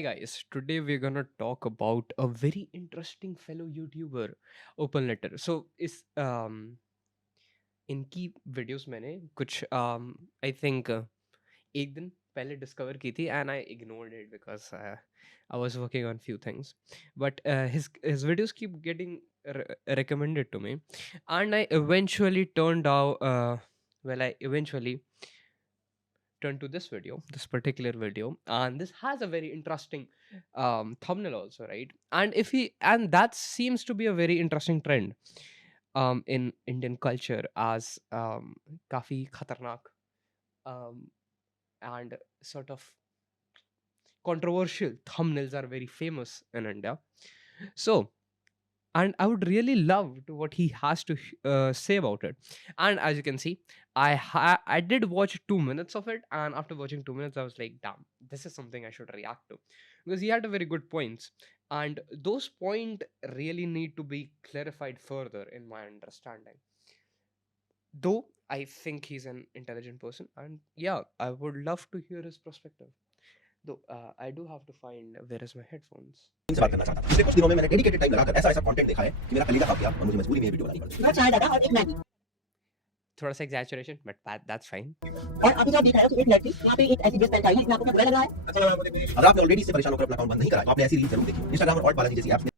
Hey guys, today we're gonna talk about a very interesting fellow YouTuber, Open Letter. So इस इनकी वीडियोस मैंने कुछ I think एक दिन पहले डिस्कवर की थी and I ignored it because I was working on few things but his videos keep getting recommended to me and I eventually turned out I eventually turn to this video, this particular video, and this has a very interesting thumbnail also, right? And if he and that seems to be a very interesting trend in Indian culture as kafi khatarnak um, and sort of controversial thumbnails are very famous in India. So and I would really love to what he has to say about it. And as you can see, I did watch 2 minutes of it, and after watching 2 minutes, I was like, damn, this is something I should react to because he had a very good points, and those points really need to be clarified further in my understanding. Though I think he's an intelligent person, and yeah, I would love to hear his perspective. Though I do have to find where is my headphones. से बात करना चाहता था। पिछले कुछ दिनों में मैंने डेडिकेटेड टाइम लगाकर ऐसा-ऐसा कंटेंट देखा है कि मेरा कलीजा काँप गया और मुझे मजबूरी में ये वीडियो बनानी पड़ी। सुबह चाय दादा और एक मैगी। थोड़ा सा exaggeration, but that's fine. और अभी जो आप देख रहे हो कि एक लड़की यहाँ पे एक ऐसी ड्रेस पहन के आई है, इसमें आपको क्या बुरा लग रहा है? अच्छा लगा मुझे देखिए। अगर आपने ऑलरेडी इससे परेशान होकर अपना अकाउंट बंद नहीं करा है, तो आपने ऐसी रील जरूर देखी होगी। इंस्टाग्राम और बालाजी जैसी ऐप्स में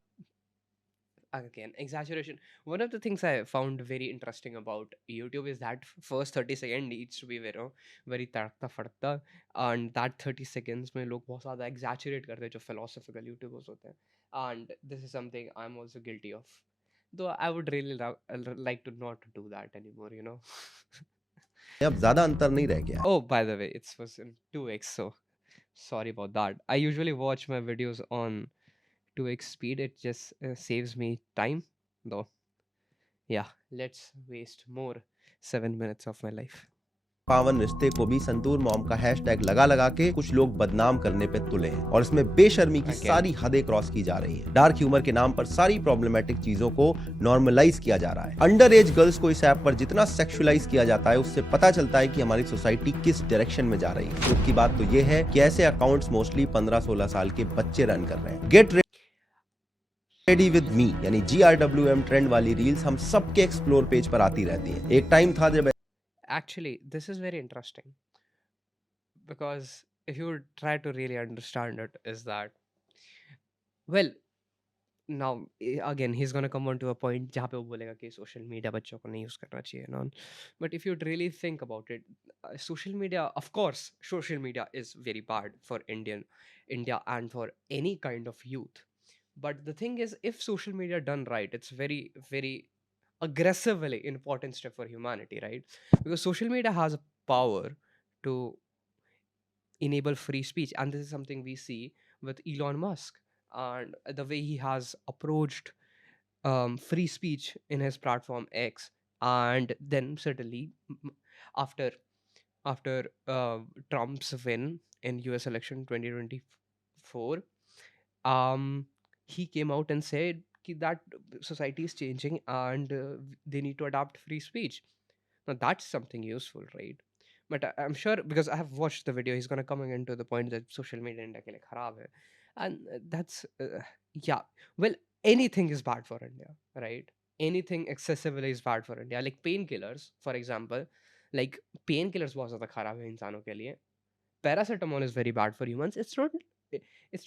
Again, exaggeration. One of the things I found very interesting about YouTube is that first 30 second needs to be very तड़कता फड़कता, and that 30 seconds में लोग बहुत ज़्यादा exaggerate करते हैं जो philosophical YouTubers होते हैं, and this is something I'm also guilty of, though I would really like to not do that anymore, you know. अब ज्यादा अंतर नहीं रह गया है। Oh, by the way, it was in 2x, so sorry about that. I usually watch my videos on 2x speed. It just saves me time, though. Yeah, let's waste more 7 minutes of my life. पावन रिश्ते को भी संतूर मॉम का हैशटैग लगा के कुछ लोग बदनाम करने पे तुले हैं और इसमें बेशर्मी की Again. सारी हदें क्रॉस की जा रही हैं। डार्क ह्यूमर के नाम पर सारी प्रॉब्लमेटिक चीजों को नॉर्मलाइज किया जा रहा है। अंडर एज गर्ल्स को इस ऐप पर जितना सेक्सुअलाइज किया जाता है, उससे पता चलता है कि हमारी सोसाइटी किस डायरेक्शन में जा रही है। दुख की बात तो ये है कि ऐसे अकाउंट्स मोस्टली 15-16 साल के बच्चे रन कर रहे हैं। गेट रेडी विद मी यानी GRWM ट्रेंड वाली रील्स हम सबके एक्सप्लोर पेज पर आती रहती हैं। एक टाइम था जब Actually, this is very interesting because if you try to really understand it, is that, well, now again he's gonna come on to a point जहाँ पे वो बोलेगा कि social media बच्चों को नहीं use करना चाहिए and all. But if you'd really think about it, social media, of course, social media is very bad for India and for any kind of youth. But the thing is, if social media done right, it's very aggressively important step for humanity, right? Because social media has a power to enable free speech, and this is something we see with Elon Musk and the way he has approached free speech in his platform X. And then certainly after Trump's win in US election 2024, um he came out and said that society is changing and they need to adopt free speech. Now that's something useful, right? But I'm sure, because I have watched the video, he's gonna coming into the point that social media India ke liye kharab hai, and that's yeah. Well, anything is bad for India, right? Anything excessively is bad for India. Like painkillers, for example, like painkillers बहुत ज़्यादा खराब है इंसानों के लिए. Paracetamol is very bad for humans. It's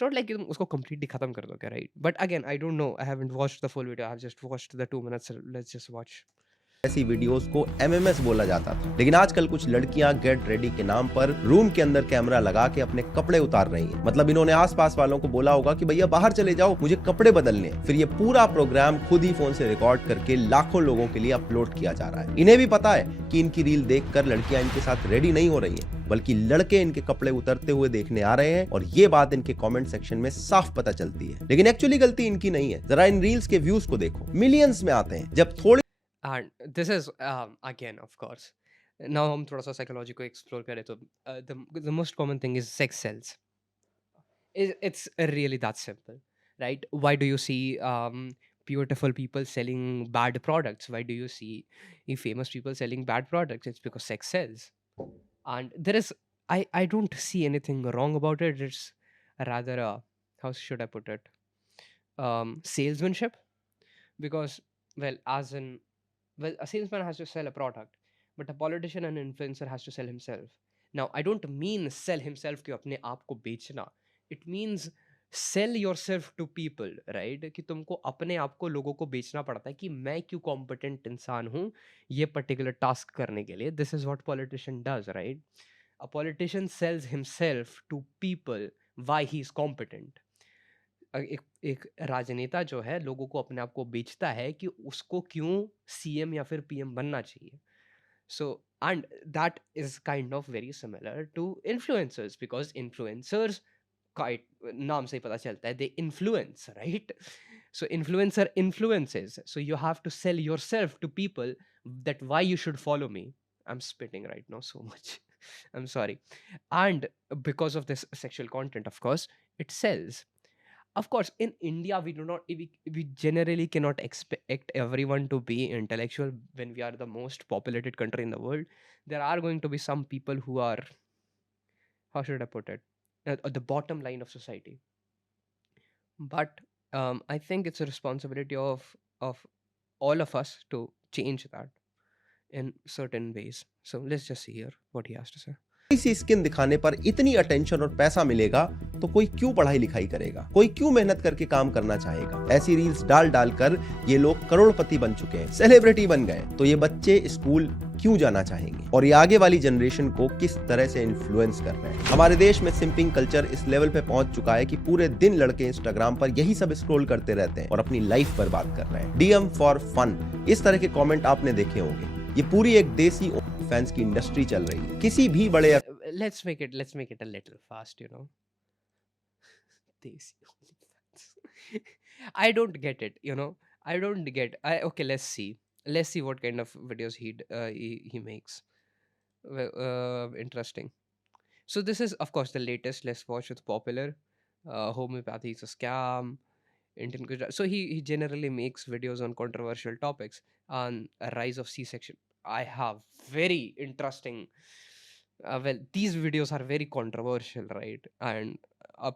not like तुम उसको completely खत्म कर दोगे, right? But again, I don't know. I haven't watched the full video. I have just watched the 2 minutes. Let's just watch. ऐसी वीडियोस को MMS बोला जाता था, लेकिन आजकल कुछ लड़कियां गेट रेडी के नाम पर रूम के अंदर कैमरा लगा के अपने कपड़े उतार रही हैं। मतलब इन्होंने आसपास वालों को बोला होगा कि भैया बाहर चले जाओ, मुझे कपड़े बदलने हैं। फिर ये पूरा प्रोग्राम खुद ही फोन से रिकॉर्ड करके लाखों लोगों के लिए अपलोड किया जा रहा है। इन्हें भी पता है कि इनकी रील देखकर लड़कियां इनके साथ रेडी नहीं हो रही है, बल्कि लड़के इनके कपड़े उतरते हुए देखने आ रहे हैं, और ये बात इनके कमेंट सेक्शन में साफ पता चलती है। लेकिन एक्चुअली गलती इनकी नहीं है। जरा इन रील्स के व्यूज को देखो, मिलियंस में आते हैं। जब थोड़ी And this is again, of course, now हम थोड़ा सा psychology को explore करें तो the most common thing is sex sells. It's really that simple, right? Why do you see beautiful people selling bad products? Why do you see famous people selling bad products? It's because sex sells. And there is, I don't see anything wrong about it. It's rather how should I put it, salesmanship. Because, well, as in, well, a salesman has to sell a product, but a politician and influencer has to sell himself. Now I don't mean sell himself कि अपने आप को बेचना. It means sell yourself to people, right? कि तुमको अपने आप को लोगों को बेचना पड़ता है कि मैं क्यों कॉम्पिटेंट इंसान हूँ ये पर्टिकुलर टास्क करने के लिए. This is what politician does, right? A politician sells himself to people why he is competent. एक एक राजनेता जो है लोगों को अपने आप को बेचता है कि उसको क्यों सीएम या फिर पीएम बनना चाहिए. So, and that is kind of very similar to influencers, because influencers, quite नाम से ही पता चलता है, they influence, right? So influencer influences, so you have to sell yourself to people that why you should follow me. I'm spitting right now so much. I'm sorry. And because of this sexual content, of course, it sells. Of course, in India we do not, we generally cannot expect everyone to be intellectual when we are the most populated country in the world. There are going to be some people who are, how should I put it, at the bottom line of society. But I think it's a responsibility of all of us to change that in certain ways. So let's just see here what he has to say. See skin दिखाने पर इतनी अटेंशन और पैसा मिलेगा तो कोई क्यों पढ़ाई लिखाई करेगा, कोई क्यों मेहनत करके काम करना चाहेगा. ऐसी रील्स डाल डालकर ये लोग करोड़पति बन चुके हैं, सेलिब्रिटी बन गए. तो ये बच्चे स्कूल क्यों जाना चाहेंगे और ये आगे वाली जनरेशन को किस तरह से इन्फ्लुएंस कर रहे हैं. हमारे देश में सिंपिंग कल्चर इस लेवल पे पहुंच चुका है कि पूरे दिन लड़के इंस्टाग्राम पर यही सब स्क्रॉल करते रहते हैं और अपनी लाइफ बर्बाद कर रहे हैं. डीएम फॉर फन, इस तरह के कमेंट आपने देखे होंगे. ये पूरी एक देसी फैंस की इंडस्ट्री चल रही है. किसी भी बड़े Let's make it a little fast, you know. Desi OnlyFans. I don't get it, you know. I don't get. Okay, let's see. Let's see what kind of videos he makes. Well, interesting. So this is, of course, the latest. Let's watch what's popular. Homeopathy is a scam. So he generally makes videos on controversial topics, on a rise of C-section. I have very interesting. Well, these videos are very controversial, right? And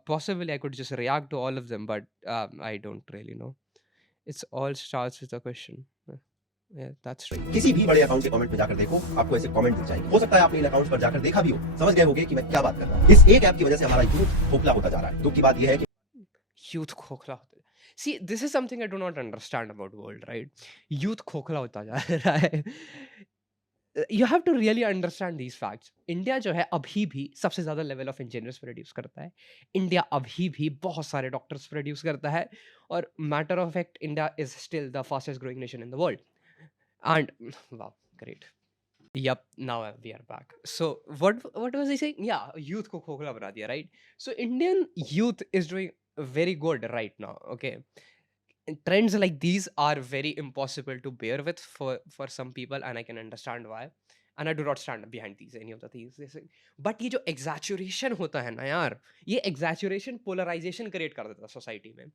possibly I could just react to all of them, but I don't really know. It's all starts with a question. Yeah, that's right. किसी भी बड़े अकाउंट के कमेंट में जाकर देखो, आपको ऐसे कमेंट दिख जाएंगे. हो सकता है आपने इन अकाउंट्स पर जाकर देखा भी हो, समझ गए होंगे कि मैं क्या बात कर रहा हूं. इस एक ऐप की वजह से हमारा यूथ खोखला होता जा रहा है. दुख की बात यह है कि Youth खोखला होता है. See, this is something I do not understand about world, right? Youth खोखला होता जा रहा है. You have to really understand these facts. India जो है अभी भी सबसे ज़्यादा लेवल ऑफ इंजीनियर्स प्रोड्यूस करता है. इंडिया अभी भी बहुत सारे डॉक्टर्स प्रोड्यूस करता है. और matter of fact, India is still the fastest growing nation in the world. And वाह, great. Yep, now we are back. So what was I saying? Yeah, youth को खोखला बना दिया, right? So Indian youth is doing very good right now. Okay, and trends like these are very impossible to bear with for some people, and I can understand why. And I do not stand behind these any of the things they say. But ये जो exaggeration होता है ना यार, ये exaggeration polarization create कर देता है society में.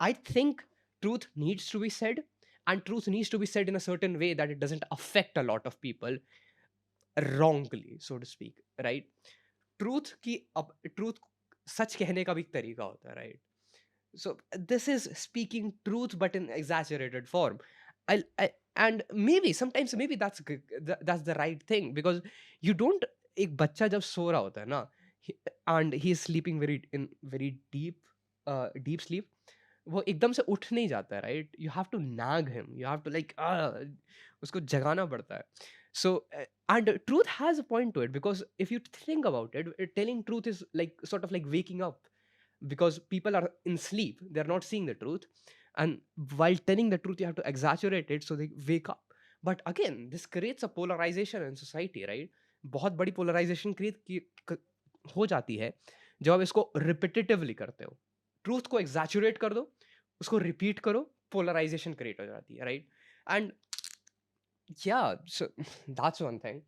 I think truth needs to be said, and truth needs to be said in a certain way that it doesn't affect a lot of people wrongly, so to speak, right? Truth सच कहने का भी एक तरीका होता है, right? So this is speaking truth but in exaggerated form. I and maybe sometimes maybe that's the right thing, because you don't, एक बच्चा जब सो रहा होता है ना, and he is sleeping very deep sleep, वो एकदम से उठ नहीं जाता है, right? You have to nag him, you have to like उसको जगाना पड़ता है. So and truth has a point to it, because if you think about it, telling truth is like sort of like waking up, because people are in sleep, they're not seeing the truth, and while telling the truth you have to exaggerate it so they wake up. But again, this creates a polarization in society, right? बहुत बड़ी polarization हो जाती है जब आप इसको repetitively करते हो. ट्रूथ को exaggerate कर दो, उसको repeat करो, polarization create हो जाती है, right? And yeah, so that's one thing.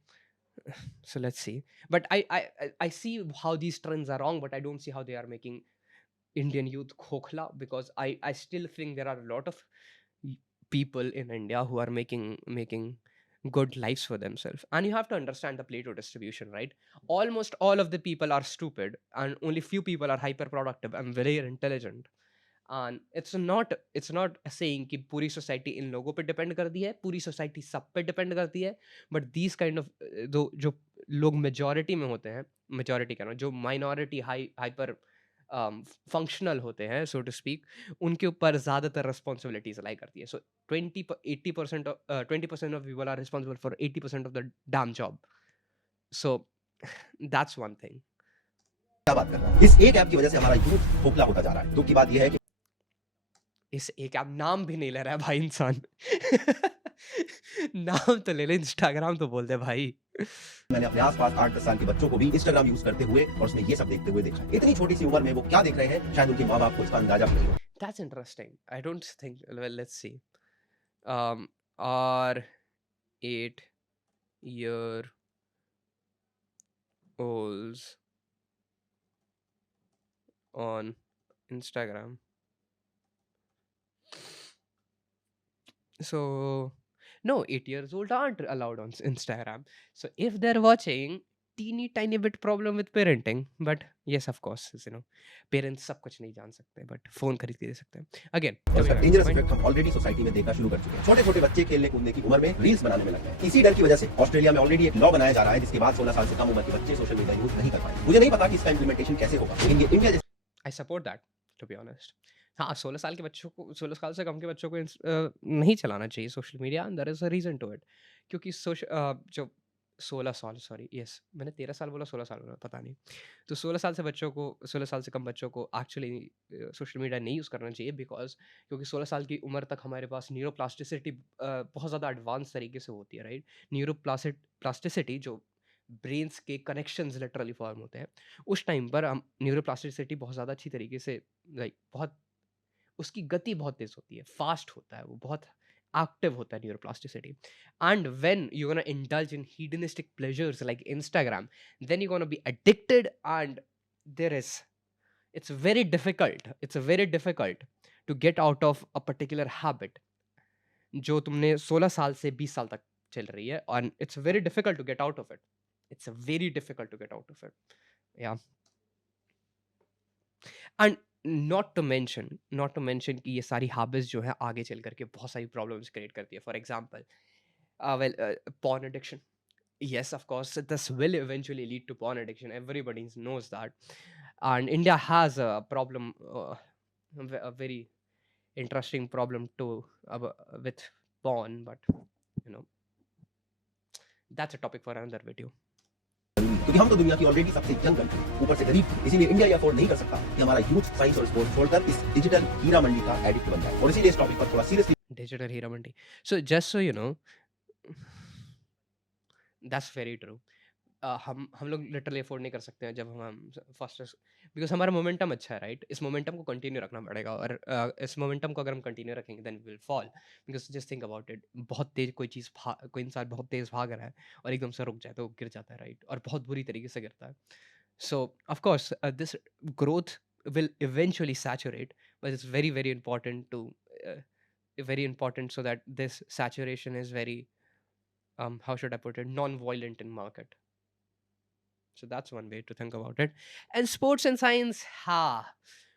So let's see. But I see how these trends are wrong, but I don't see how they are making Indian youth khokhla, because I still think there are a lot of people in India who are making good lives for themselves. And you have to understand the Plato distribution, right? Almost all of the people are stupid, and only few people are hyper productive and very intelligent. And it's not saying कि पूरी society in लोगों पे डिपेंड करती है, पूरी सोसाइटी सब पे डिपेंड करती है, बट दीज काइंड ऑफ जो लोग मेजोरिटी में होते हैं, मेजोरिटी कह रहा हूँ, जो माइनॉरिटी हाइपर फंक्शनल होते हैं सो टू स्पीक, उनके ऊपर ज़्यादातर रिस्पॉन्सिबिलिटीज लाई करती है. सो 20% of people are responsible for 80% of the damn job. So that's one thing. क्या बात कर रहा है, इस एक ऐप की वजह से हमारा यूथ खोखला होता जा रहा है. दुख की बात यह है कि इस एक ऐप नाम भी नहीं ले रहा है भाई इंसान. नाम तो ले ले, इंस्टाग्राम तो बोल दे भाई. मैंने अपने आसपास 8-10 साल के बच्चों को भी इंस्टाग्राम यूज करते हुए और उसमें ये सब देखते हुए देखा. इतनी छोटी सी उम्र में वो क्या देख रहे हैं, शायद उनके माँ बाप को इसका अंदाजा भी नहीं हो. That's interesting. I don't think. Well, let's see. Are 8-year-olds on Instagram? So, no, 8 years old aren't allowed on Instagram. So, if they're watching, teeny tiny bit problem with parenting, but yes, of course, parents सब कुछ नहीं जान सकते, but phone खरीद के दे सकते हैं. Again, और इसका डेंजरस इफेक्ट हम ऑलरेडी सोसाइटी में देखना शुरू कर चुके हैं. छोटे छोटे बच्चे खेलने कूदने की उम्र में रील्स बनाने में लग गए. इसी डर की वजह से ऑस्ट्रेलिया में ऑलरेडी एक लॉ बनाया जा रहा है जिसके बाद 16 साल से कम उम्र के बच्चे सोशल मीडिया यूज नहीं कर पाएंगे. मुझे नहीं पता कि इसका इंप्लीमेंटेशन कैसे होगा, लेकिन ये India I support that, to be honest. हाँ, 16 साल के बच्चों को, 16 साल से कम के बच्चों को नहीं चलाना चाहिए social media, and there is a reason to it. क्योंकि जो 16 साल, सॉरी, यस, मैंने 13 साल बोला, 16 साल बोला, पता नहीं. तो 16 साल से बच्चों को, 16 साल से कम बच्चों को एक्चुअली सोशल मीडिया नहीं यूज़ करना चाहिए, बिकॉज क्योंकि 16 साल की उम्र तक हमारे पास न्यूरोप्लास्टिसिटी बहुत ज़्यादा एडवांस तरीके से होती है, राइट? न्यूरोप्लास्टिसिटी जो ब्रेन्स के कनेक्शंस लिटरली फॉर्म होते हैं, उस टाइम पर हम न्यूरोप्लास्टिसिटी बहुत ज़्यादा अच्छी तरीके से, लाइक बहुत, उसकी गति बहुत तेज होती है, फास्ट होता है, वो बहुत एक्टिव होता है neuroplasticity. And when you gonna indulge in hedonistic pleasures like Instagram, then you're gonna be addicted, and there is, it's very difficult to get out of a particular habit जो तुमने 16 साल से 20 साल तक चल रही है, and it's very difficult to get out of it. It's very difficult to get out of it. Yeah. And not to mention कि ये सारी हैबिट्स जो है आगे चल करके बहुत सारी प्रॉब्लम्स क्रिएट करती है. For example, porn addiction. Yes, of course, this will eventually lead to porn addiction. Everybody knows that. And India has a problem, a very interesting problem too, with porn, but that's a topic for another video. क्योंकि हम तो दुनिया की ऑलरेडी सबसे young country, ऊपर से गरीब थी. इसीलिए इंडिया ये अफोर्ड नहीं कर सकता कि हमारा यूथ साइंस और स्पोर्ट्स छोड़कर इस डिजिटल हीरा मंडी का एडिक्ट बन जाए. और इसीलिए इस टॉपिक पर थोड़ा seriously Digital Heera Mandi. So just so you know, that's very true. हम लोग लिटरली अफोर्ड नहीं कर सकते हैं जब हम फर्स्ट, बिकॉज हमारा मोमेंटम अच्छा है, राइट? इस मोमेंटम को कंटिन्यू रखना पड़ेगा, और इस मोमेंटम को अगर हम कंटिन्यू रखेंगे then will fall. Because just think about it, बहुत तेज कोई इंसान बहुत तेज भाग रहा है और एकदम से रुक जाए तो गिर जाता है, राइट? और बहुत बुरी तरीके से गिरता है. सो of course this growth will eventually saturate, but it's very very important to very important so that this saturation is very, how should I put it, non-violent in market. So that's one way to think about it. And sports and science,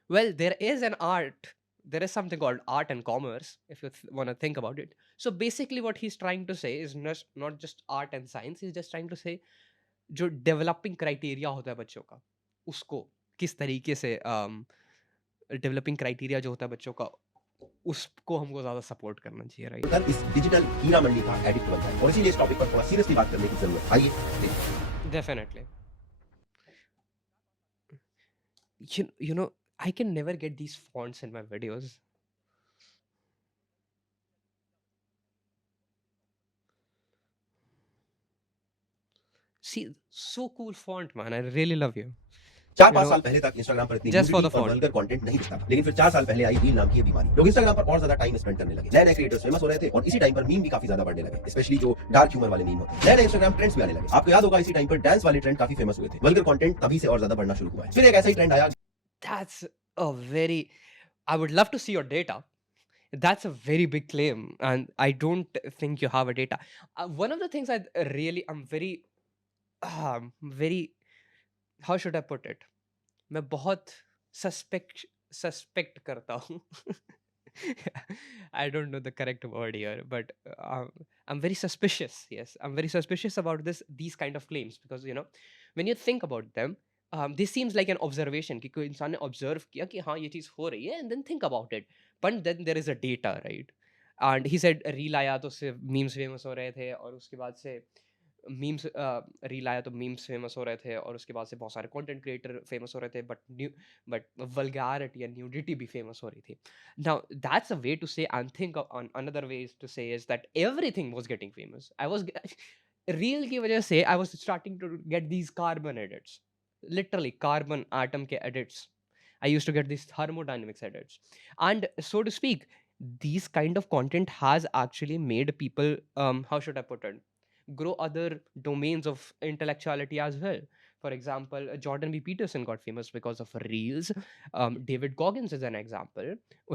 well, there is an art. There is something called art and commerce, if you want to think about it. So basically, what he's trying to say is not just art and science. He's just trying to say, जो developing criteria होता है बच्चों का, उसको किस तरीके से developing criteria जो होता है बच्चों का, उसको हमको ज़्यादा सपोर्ट करना चाहिए, राइट? इस डिजिटल हीरा मंडी का एडिक्ट बन जाए. और इसीलिए इस टॉपिक पर थोड़ा सीरियसली बात करने की जरूरत. आइए. Definitely. You know, I can never get these fonts in my videos. See, so cool font, man. I really love you. 4-5 साल पहले तक इंस्टाग्राम पर इतनी Just for the nudity और font. वल्गर कंटेंट नहीं दिखता था. लेकिन फिर 4 साल पहले आई रील नाम की ये बीमारी. लोग इंस्टाग्राम पर और ज्यादा टाइम स्पेंड करने लगे. नए क्रिएटर्स फेमस हो रहे थे और इसी टाइम पर मीम भी काफी ज्यादा बढ़ने लगे, स्पेशली जो डार्क ह्यूमर वाले मीम होते हैं. नए इंस्टाग्राम ट्रेंड्स भी आने लगे. आपको याद होगा इसी टाइम पर डांस वाले ट्रेंड काफी फेमस हुए थे. वल्गर कंटेंट तभी से और ज्यादा बढ़ना शुरू हुआ है. फिर एक ऐसा ही ट्रेंड आया. That's a very. I would love to see your data. That's a very big claim, and I don't think you have a data. One of the things I really, I'm very, how should I put it, मैं बहुत सस्पेक्ट करता हूँ. I don't know the correct word here, but I'm very suspicious. Yes, I'm very suspicious about these kind of claims, because when you think about them, this seems like an observation कि कोई इंसान ने observe किया कि हाँ ये चीज़ हो रही है, and then think about it. But then there is a data, right? And he said reel आया तो उससे memes famous हो रहे थे, और उसके बाद से मीम्स रील आया तो मीम्स फेमस हो रहे थे, और उसके बाद से बहुत सारे कंटेंट क्रिएटर फेमस हो रहे थे, बट वल्गैरिटी एंड न्यूडिटी भी फेमस हो रही थी. Now that's a way to say, and think on another ways to say is that everything was getting famous. I was reel की वजह से I was starting to get these carbon edits, literally carbon atom के edits. I used to get these thermodynamics edits. And so to speak, these kind of content has actually made people, how should I put it, grow other domains of intellectuality as well. For example, Jordan B. Peterson got famous because of reels. David Goggins is an example.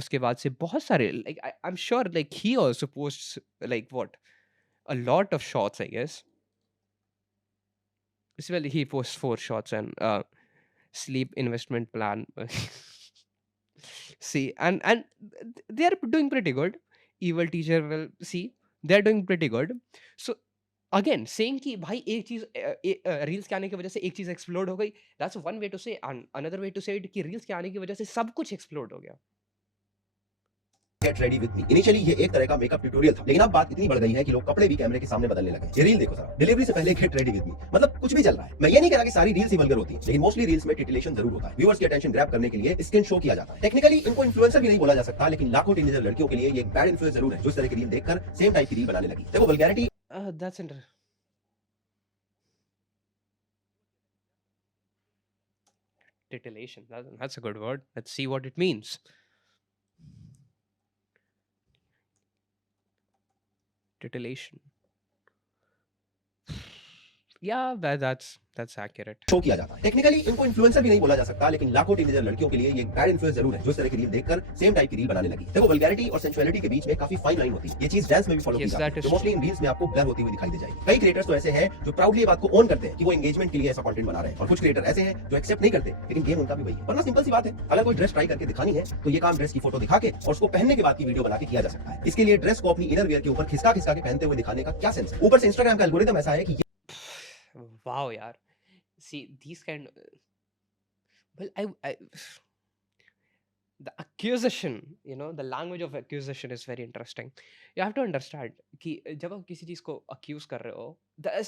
उसके बाद से बहुत सारे, like I'm sure like he also posts like what, a lot of shots, I guess. Well, he posts 4 shots and sleep investment plan. See, and they are doing pretty good. Evil teacher will see, they are doing pretty good. So again saying कि भाई एक चीज रील्स के आने की वजह से एक चीज एक्सप्लोड हो गई, that's one way to say. And another way to से इट कि रील्स के आने की वजह से सब कुछ एक्सप्लोड हो गया. Get ready with me. Initially ये एक तरह का मेकअप ट्यूटोरियल था, लेकिन अब बात इतनी बढ़ गई है कि लोग कपड़े भी कैमरे के सामने बदलने लगे. ये रील देखो जरा, डिलीवरी से पहले गेट रेडी विद मी, मतलब कुछ भी चल रहा है. मैं ये नहीं कह रहा कि सारी रील्स ही वल्गर होती है, लेकिन मोस्टली रील्स में टिटिलेशन जरूर होता है. व्यूअर्स की अटेंशन ग्रैब करने के लिए स्किन शो किया जाता है. टेक्निकली इनको इन्फ्लुएंसर भी नहीं बोला जा सकता, लेकिन लाखों टीनेजर लड़कियों के लिए ये एक बैड इन्फ्लुएंस जरूर है, जो इस तरह की रील देखकर सेम टाइप की रील बनाने लगी. देखो vulgarity, that's interesting. Titillation, that's a good word. Let's see what it means. Titillation. Yeah, that's accurate. Show किया जाता है. टेक्निकली इनको इन्फ्लुएंसर भी नहीं बोला जा सकता, लेकिन लाखों टीनेजर लड़कियों के लिए ये एक बैड इन्फ्लुएंस जरूर है, जो इस तरह की रील देखकर सेम टाइप की रील बनाने लगी. देखो वल्गैरिटी और सेंसुअलिटी के बीच में काफी फाइन लाइन होती है. ये चीज डांस में भी फॉलो की Yes, जाती that है, is जो मोस्टली इन रील्स में आपको ब्लर होती हुई दिखाई दे जाएगी. कई क्रिएटर्स तो ऐसे हैं जो प्राउडली ये बात को ओन करते हैं कि वो एंगेजमेंट के लिए ऐसा कंटेंट बना रहे हैं, और कुछ क्रिएटर ऐसे हैं जो एक्सेप्ट नहीं करते, लेकिन गेम उनका भी वही है. वरना सिंपल सी बात है, अगर कोई ड्रेस ट्राई करके दिखानी है तो ये काम ड्रेस की फोटो दिखा के और उसको पहनने के बाद की वीडियो बना के किया जा सकता है. इसके लिए ड्रेस को अपनी इनर वियर के ऊपर खिसका खिसका के पहनते हुए दिखाने का क्या सेंस है? ऊपर से इंस्टाग्राम का एल्गोरिथम ऐसा है कि wow, yaar. See, these kind well, I the accusation, the language of accusation is very interesting. You have to understand कि जब आप किसी चीज को accuse कर रहे हो,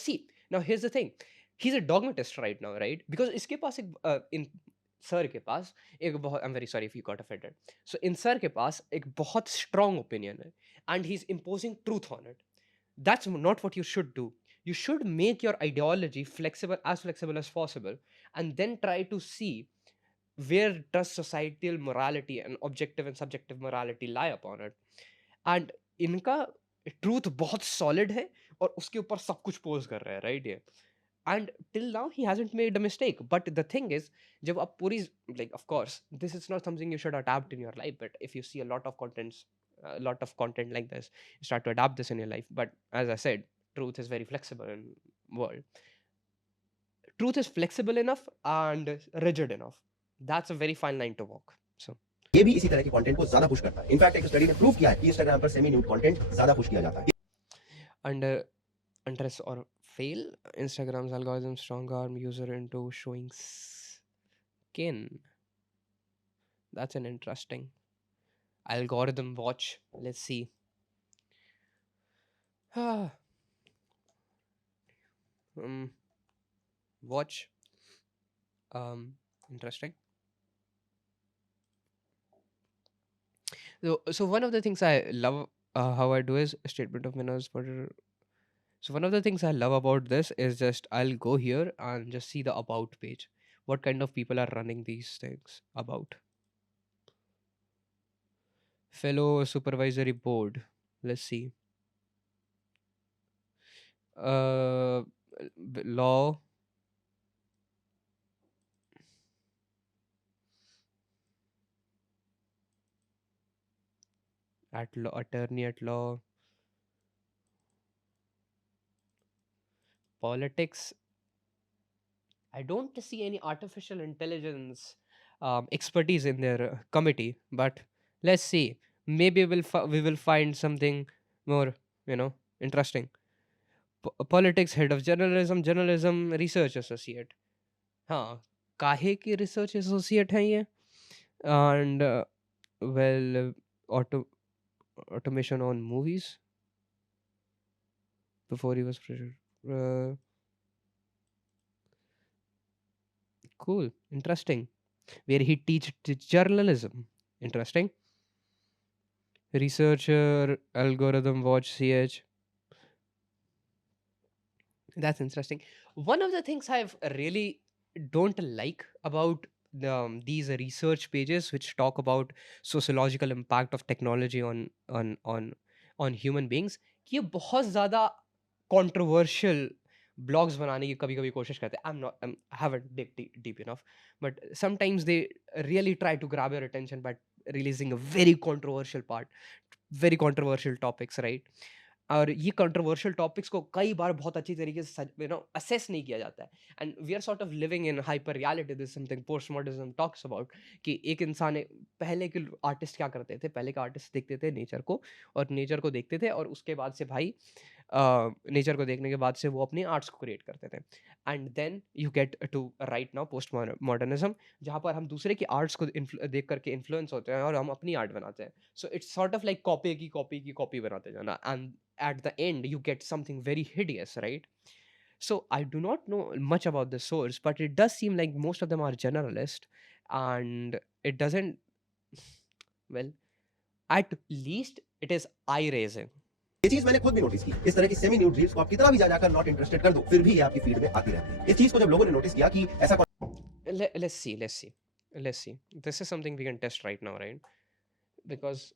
see, now here's the thing, he's a dogmatist right now, right? Because इसके पास एक इन सर के पास एक बहुत, I'm very sorry if you got offended. So इन सर के पास एक बहुत strong opinion है, and he's imposing truth on it. That's not what you should do. You should make your ideology flexible as possible, and then try to see where does societal morality and objective and subjective morality lie upon it. And इनका ट्रूथ बहुत सॉलिड है, और उसके ऊपर सब कुछ पोज कर रहा है, राइट? ये and till now he hasn't made a mistake. But the thing is, जब आप पूरी, like, of course this is not something you should adapt in your life, but if you see a lot of content like this, you start to adapt this in your life. But as I said, truth is very flexible in world. Truth is flexible enough and rigid enough. That's a very fine line to walk. So ये भी इसी तरह के कंटेंट को ज्यादा पुश करता है. इनफैक्ट एक स्टडी ने प्रूव किया है कि इंस्टाग्राम पर सेमी न्यूड कंटेंट ज्यादा पुश किया जाता है. under interest or fail, Instagram's algorithm strong arm user into showing skin. That's an interesting algorithm watch. Let's see. Watch. Interesting. So one of the things I love, how I do is statement of manners. So one of the things I love about this is just I'll go here and just see the about page. What kind of people are running these things about? Fellow supervisory board. Let's see. Law. at law, attorney at law, politics. I don't see any artificial intelligence expertise in their committee, but let's see. Maybe we will find something more, interesting. Politics head of journalism research associate. हाँ, काहे की research associate हैं ये? And well, auto automation on movies before he was cool, interesting. Where he teach journalism, interesting. Researcher, algorithm watch ch. That's interesting. One of the things I've really don't like about these research pages which talk about sociological impact of technology on human beings, कि ये बहुत ज़्यादा controversial blogs बनाने की कभी-कभी कोशिश करते हैं. I haven't dig deep enough, but sometimes they really try to grab your attention by releasing a very controversial topics, right? और ये कंट्रोवर्शियल टॉपिक्स को कई बार बहुत अच्छी तरीके से असेस नहीं किया जाता है. And we are sort of living in hyper reality. This something post modernism talks about कि एक इंसान पहले के आर्टिस्ट क्या करते थे. पहले के आर्टिस्ट देखते थे नेचर को, और नेचर को देखते थे, और उसके बाद से भाई नेचर को देखने के बाद से वो अपने आर्ट्स को क्रिएट करते थे. And then you get to right now post modernism, जहाँ पर हम दूसरे के आर्ट्स को देख करके इन्फ्लुएंस होते हैं और हम अपनी आर्ट बनाते हैं. So it's sort of like copy बनाते जाना, and at the end you get something very hideous, right? So I do not know much about the source, but it does seem like most of them are generalist, and it doesn't well, at least it is eye raising. ये चीज मैंने खुद भी नोटिस की. इस तरह की semi nude reels को आप कितना भी जा जाकर नॉट इंटरेस्टेड कर दो, फिर भी ये आपकी फीड में आती रहती है. इस चीज को जब लोगों ने नोटिस किया कि ऐसा Let's see. This is something we can test right now, right? Because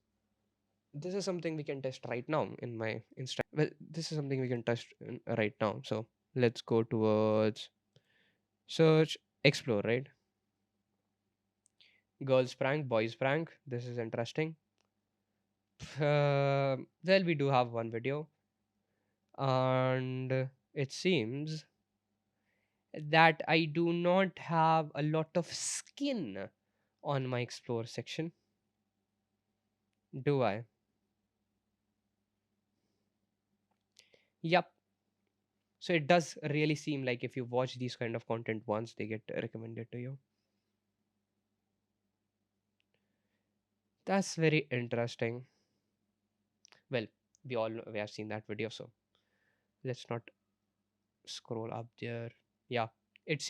this is something we can test right now in my Insta. Well, this is something we can test right now. So let's go towards search, explore, right? Girls prank, boys prank. This is interesting. Well, we do have one video, and it seems that I do not have a lot of skin on my explore section. Do I? Yep. So it does really seem like if you watch these kind of content once, they get recommended to you. That's very interesting. Well, we all know, we have seen that video, so let's not scroll up there. Yeah, it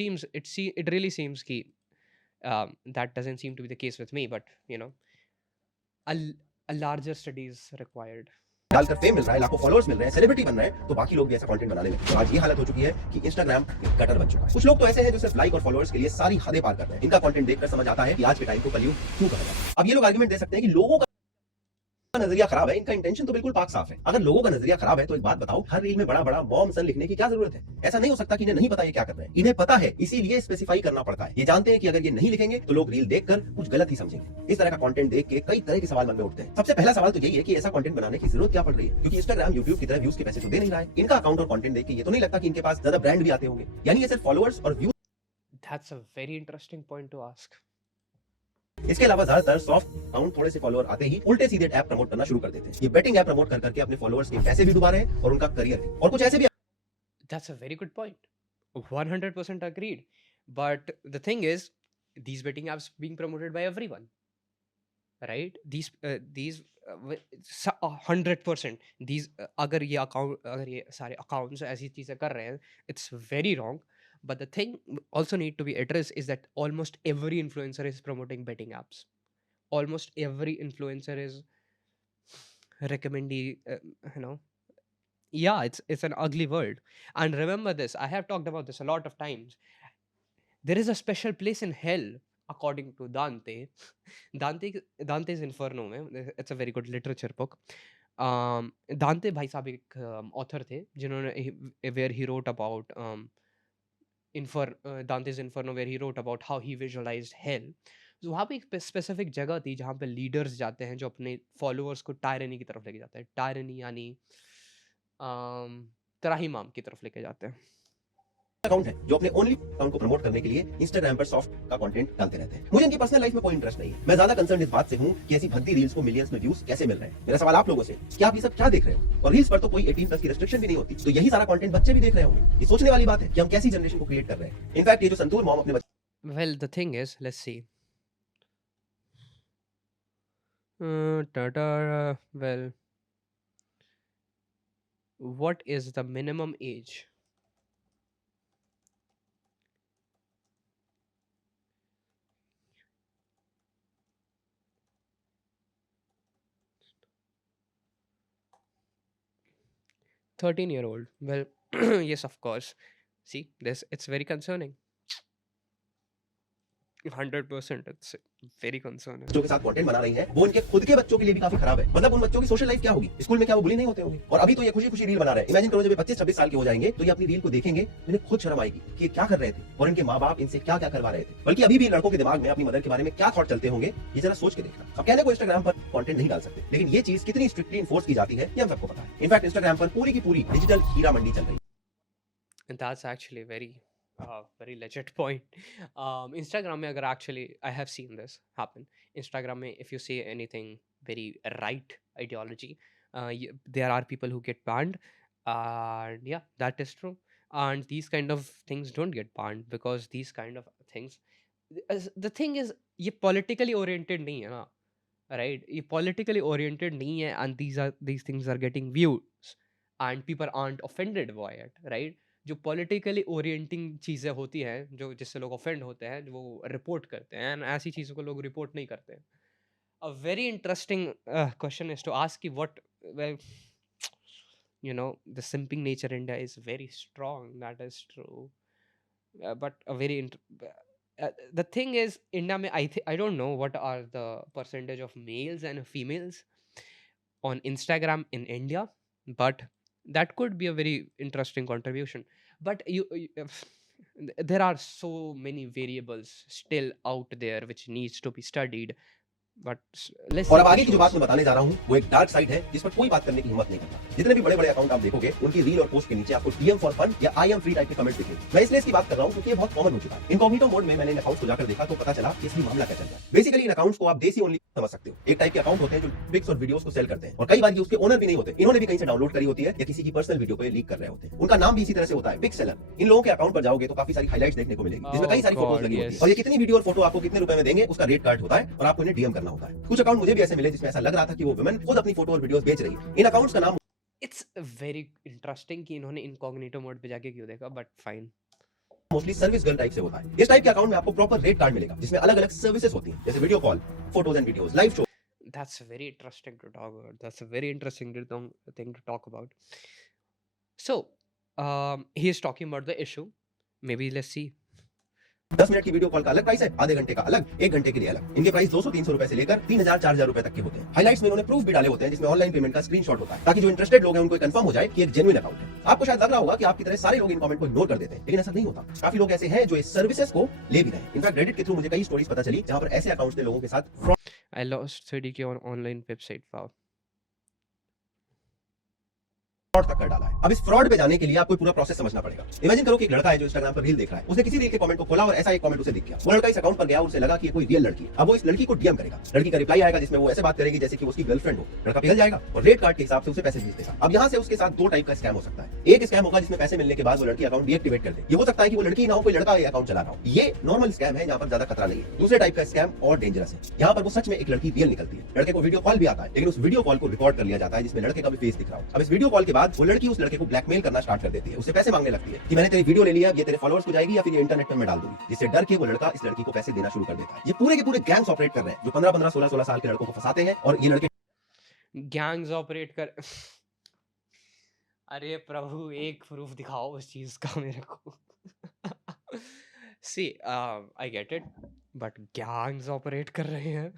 really seems ki that doesn't seem to be the case with me, but a, a larger study is required. डालकर फेम मिल रहा है, लाखों फॉलोअर्स मिल रहे हैं, सेलिब्रिटी बन रहे हैं, तो बाकी लोग भी ऐसा कंटेंट बनाने लगे. तो आज ये हालत हो चुकी है कि इंस्टाग्राम एक गटर बन चुका है. कुछ लोग तो ऐसे हैं जो सिर्फ लाइक और फॉलोअर्स के लिए सारी हदें पार कर रहे हैं. इनका कंटेंट देखकर समझ आता है कि आज के टाइम को कलयुग क्यों कहा जाता है. अब ये लोग आर्गुमेंट दे सकते हैं कि लोगों का नजरिया खराब है, इनका इंटेंशन तो बिल्कुल पाक साफ है. अगर लोगों का नजरिया खराब है तो एक बात बताओ, हर रील में बड़ा बड़ा मॉम सन लिखने की क्या जरूरत है? ऐसा नहीं हो सकता कि इन्हें नहीं पता ये क्या कर रहे हैं. इन्हें पता है, इसीलिए स्पेसिफाई करना पड़ता है. ये जानते हैं कि अगर ये नहीं लिखेंगे तो लोग रील देखकर कुछ गलत ही समझेंगे. इस तरह का कंटेंट देख के कई तरह के सवाल मन में उठते हैं. सबसे पहला सवाल तो यही है कि ऐसा कंटेंट बनाने की जरूरत क्या पड़ रही है, क्योंकि इंस्टाग्राम यूट्यूब की तरह व्यूज के पैसे तो दे नहीं रहा है. इनका अकाउंट और कंटेंट देख के ये तो नहीं लगता कि इनके पास ज्यादा ब्रांड भी आते होंगे. यानी ये सिर्फ फॉलोअर्स और views. That's a very interesting point to ask. इसके अलावा ज्यादातर सॉफ्ट अकाउंट थोड़े से फॉलोअर आते ही उल्टे सीधे ऐप प्रमोट करना शुरू कर देते हैं. ये बेटिंग ऐप प्रमोट कर करके अपने फॉलोअर्स के पैसे भी डुबा रहे हैं और उनका करियर भी. और कुछ ऐसे भी. That's a very good point. 100% agreed. But the thing is, these betting apps being promoted by everyone, right? These 100%. These अगर ये सारे accounts ऐसी चीजें कर रहे हैं, it's very wrong. But the thing also need to be addressed is that almost every influencer is promoting betting apps. Almost every influencer is recommending, yeah, it's an ugly world. And remember this, I have talked about this a lot of times. There is a special place in hell according to Dante. Dante's Inferno में, it's a very good literature book. Dante भाई साहब एक author थे जिन्होंने where he wrote about Dante's Inferno, where he wrote about how he visualized hell. वहाँ पे एक स्पेसिफिक जगह थी जहाँ पे लीडर्स जाते हैं जो अपने फॉलोअर्स को टायरनी की तरफ लेके जाते हैं। टायरनी यानी त्राहिमाम की तरफ लेके जाते हैं। अकाउंट है जो अपने ओनली अकाउंट को प्रमोट करने के लिए इंस्टाग्राम पर सॉफ्ट का कंटेंट डालते रहते हैं। मुझे इनकी पर्सनल लाइफ में कोई इंटरेस्ट नहीं है। मैं ज्यादा कंसर्न इस बात से हूँ कि ऐसी भद्दी रील्स को मिलियंस में व्यूज कैसे मिल रहे हैं। मेरा सवाल आप लोगों से, क्या आप ये सब क्या देख रहे हो? और रील्स पर तो कोई 18+ की रेस्ट्रिक्शन भी नहीं होती, तो यही सारा कंटेंट बच्चे भी देख रहे होंगे। ये सोचने वाली बात है कि हम कैसी जनरेशन को क्रिएट कर रहे हैं। इनफैक्ट ये जो संतूर मॉम अपने Well, the thing is, let's see. Well, what is the minimum age? $13-year-old. Well, yes, of course. See, this it's very concerning. 100%, it's very concerning. बच्चों के साथ कंटेंट बना रही हैं, वो उनके खुद के बच्चों के लिए भी काफी खराब है। मतलब उन बच्चों की सोशल लाइफ क्या होगी? स्कूल में क्या वो बुली नहीं होते होंगे? और अभी तो ये खुशी खुशी रील बना रहे हैं। इमेजिन करो जब ये 25-26 साल के हो जाएंगे तो ये अपनी रील को देखेंगे तो इन्हें खुद शर्म आएगी कि ये क्या कर रहे थे और इनके माँ बाप इनसे क्या क्या करवा रहे थे। बल्कि अभी भी लड़कों के दिमाग में अपनी मदर के बारे में क्या थॉट चलते होंगे, ये जरा सोच के देखना। अब कहने को इंस्टाग्राम पर कंटेंट नहीं डाल सकते, लेकिन ये चीज कितनी स्ट्रिक्टली इन्फोर्स की जाती है ये हम सबको पता है। इनफैक्ट इंस्टाग्राम पर पूरी की पूरी डिजिटल हीरा मंडी चल रही है। And that's actually very legit point. Instagram में अगर actually I have seen this happen. Instagram में if you say anything very right ideology, there are people who get banned. And yeah, that is true. And these kind of things don't get banned because these kind of things. The thing is, ये politically oriented नहीं है ना, right? ये politically oriented नहीं है, and these things are getting views, and people aren't offended by it, right? जो politically orienting चीज़ें होती हैं जो जिससे लोग ऑफेंड होते हैं वो रिपोर्ट करते हैं, एंड ऐसी चीज़ों को लोग रिपोर्ट नहीं करते हैं। A very interesting question is to ask कि what, well, the simping nature in India is very strong, that is true. But a very the thing is, India में I don't know what are the percentage of males and females on Instagram in India, but that could be a very interesting contribution. But there are so many variables still out there which needs to be studied. But let's और see अब the आगे की जो बात shows. मैं बताने जा रहा हूँ वो एक डार्क साइड है जिस पर कोई बात करने की हिम्मत नहीं करता। जितने भी बड़े बड़े अकाउंट आप देखोगे उनकी रील और पोस्ट के नीचे आपको डीएम फॉर फन या आई एम फ्री टाइप के कमेंट दिखेंगे। मैं इसलिए इसकी बात कर रहा हूँ क्योंकि ये बहुत कॉमन हो चुका है। इनकॉग्निटो मोड में मैंने इन अकाउंट्स को जाकर देखा तो पता चला कि इसमें मामला क्या चल रहा है। बेसिकली इन अकाउंट्स को आप देसी ओनली समझ सकते हो। एक टाइप के अकाउंट होते हैं जो पिक्स और वीडियोस को सेल करते हैं और कई बार ये उसके ओनर भी नहीं होते, इन्होंने भी कहीं से डाउनलोड करी होती है या किसी की पर्सनल वीडियो को लीक कर रहे होते हैं। उनका नाम भी इसी तरह से होता है, पिक सेलर। इन लोगों के अकाउंट पर जाओगे तो काफी सारी हाइलाइट्स देखने को मिलेंगी जिसमें कई सारी Oh फोटोज God, लगी होती है yes. और ये कितनी वीडियो और फोटो आपको कितने रुपए में देंगे उसका रेट कार्ड होता है और आपको इन्हें डीएम करना होता है। कुछ अकाउंट मुझे भी ऐसे मिले जिसमें ऐसा लग रहा था कि वो वुमेन खुद अपनी फोटो और वीडियोस बेच रही है। इन अकाउंट्स का नाम It's very interesting कि इन्होंने इनकॉग्निटो मोड पे जाके क्यों देखा, but fine. Mostly service girl type से होता है। इस टाइप के अकाउंट में आपको प्रॉपर रेट कार्ड मिलेगा जिसमें अलग अलग सर्विसेज होती हैं जैसे video call, photos and videos, live show. That's very interesting to talk about. That's a very interesting thing to talk about. So, he is talking about the issue. Maybe let's see. 10 मिनट की video call का अलग प्राइस है, आधे घंटे का अलग, 1 घंटे के लिए अलग। इनके प्राइस 200-300 रुपए से लेकर 3000-4000 रुपए तक के होते हैं। हाइलाइट्स में इन्होंने प्रूफ भी डाले होते हैं जिसमें ऑनलाइन पेमेंट का स्क्रीनशॉट होता है ताकि जो इंटरेस्टेड लोग हैं उनको कंफर्म हो जाए कि एक जेन्युइन अकाउंट है। आपको शायद लग रहा होगा कि आपकी तरह सारे लोग इन कमेंट को इग्नोर कर देते हैं, लेकिन ऐसा नहीं होता। काफी लोग ऐसे हैं जो इस सर्विसेज को ले भी रहे हैं। इनफैक्ट रेडिट के थ्रू मुझे कई स्टोरीज पता चली जहां पर ऐसे अकाउंट्स ने लोगों के साथ fraud I lost 30K on online website. Wow. तक कर डाला है। अब इस फ्रॉड पे जाने के लिए आपको पूरा प्रोसेस समझना पड़ेगा। इमेजिन करो कि एक लड़का है जो इंस्टाग्राम पर रील देख रहा है, उसने किसी रील के कमेंट को खोला और ऐसा एक कमेंट उसे दिख गया। वो लड़का इस अकाउंट पर गया और उसे लगा कि ये कोई रियल लड़की है। अब वो इस लड़की को डीएम करेगा। लड़की का रिप्लाई आएगा जिसमें वो ऐसे बात करेगी जैसे कि वो उसकी गर्लफ्रेंड हो। लड़का पिघल जाएगा और रेट कार्ड के हिसाब से उसे पैसे भेज देगा। अब यहाँ से उसके साथ 2 टाइप का स्कैम हो सकता है। एक स्कैम होगा जिसमें पैसे मिलने के बाद वो लड़की अकाउंट डीएक्टिवेट कर दे। ये हो सकता है कि वो लड़की ना हो, कोई लड़का ये अकाउंट चला रहा हो। ये नॉर्मल स्कैम है, यहाँ पर ज्यादा खतरा नहीं है। दूसरे टाइप का स्कैम और डेंजरस है। यहाँ पर वो सच में एक लड़की रियल निकलती है। लड़के को वीडियो कॉल भी आता है, लेकिन उस वीडियो कॉल को रिकॉर्ड कर लिया जाता है जिसमें लड़के का भी फेस दिख रहा हो। अब इस वीडियो कॉल के बाद वो लड़की उस लड़के को ब्लैकमेल करना स्टार्ट कर देती है, उससे पैसे मांगने लगती है कि मैंने तेरी वीडियो ले लिया, ये तेरे फॉलोअर्स को जाएगी या फिर ये इंटरनेट पर मैं डाल दूंगी। जिससे डर के वो लड़का इस लड़की को पैसे देना शुरू कर देता है। ये पूरे के पूरे गैंग्स ऑपरेट कर रहे हैं जो 15-15, 16-16 साल के लड़कों को फंसाते हैं और ये लड़के Gangs operate कर. अरे प्रभु, एक प्रूफ दिखाओ उस चीज का मेरे को. See, I get it, but gangs operate कर रहे हैं.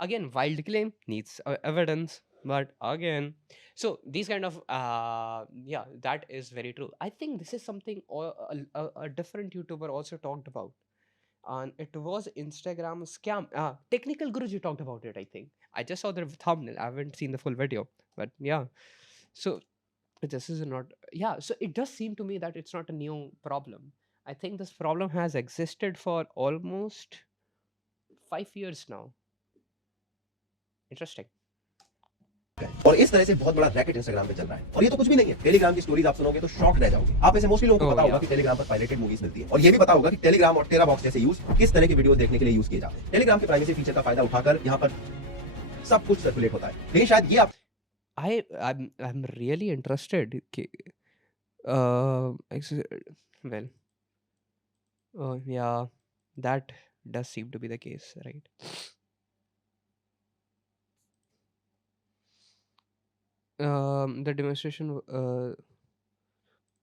Again, wild claim needs evidence, but again, so these kind of yeah, that is very true. I think this is something a different YouTuber also talked about. and it was Instagram scam. Technical Guruji talked about it. I think I just saw the thumbnail. I haven't seen the full video, but yeah. So this is not. Yeah. So it does seem to me that it's not a new problem. I think this problem has existed for almost 5 years now. Interesting. और इस तरह से बहुत बड़ा racket Instagram पे चल रहा है और ये तो कुछ भी नहीं है टेलीग्राम की स्टोरीज आप सुनोगे तो शॉक रह जाओगे आप में से मोस्टली लोगों को Oh पता होगा yeah. कि टेलीग्राम पर पायरेटेड मूवीज मिलती है और ये भी पता होगा कि टेलीग्राम और टेरा बॉक्स जैसे यूज किस तरह की वीडियो देखने के लिए यूज किए जाते हैं टेलीग्राम के प्राइवेसी फीचर का फायदा उठाकर यहाँ पर सब कुछ सर्कुलेट होता है लेकिन शायद ये आप I'm really interested. Ex- well, yeah, that does seem to be the case, right? The demonstration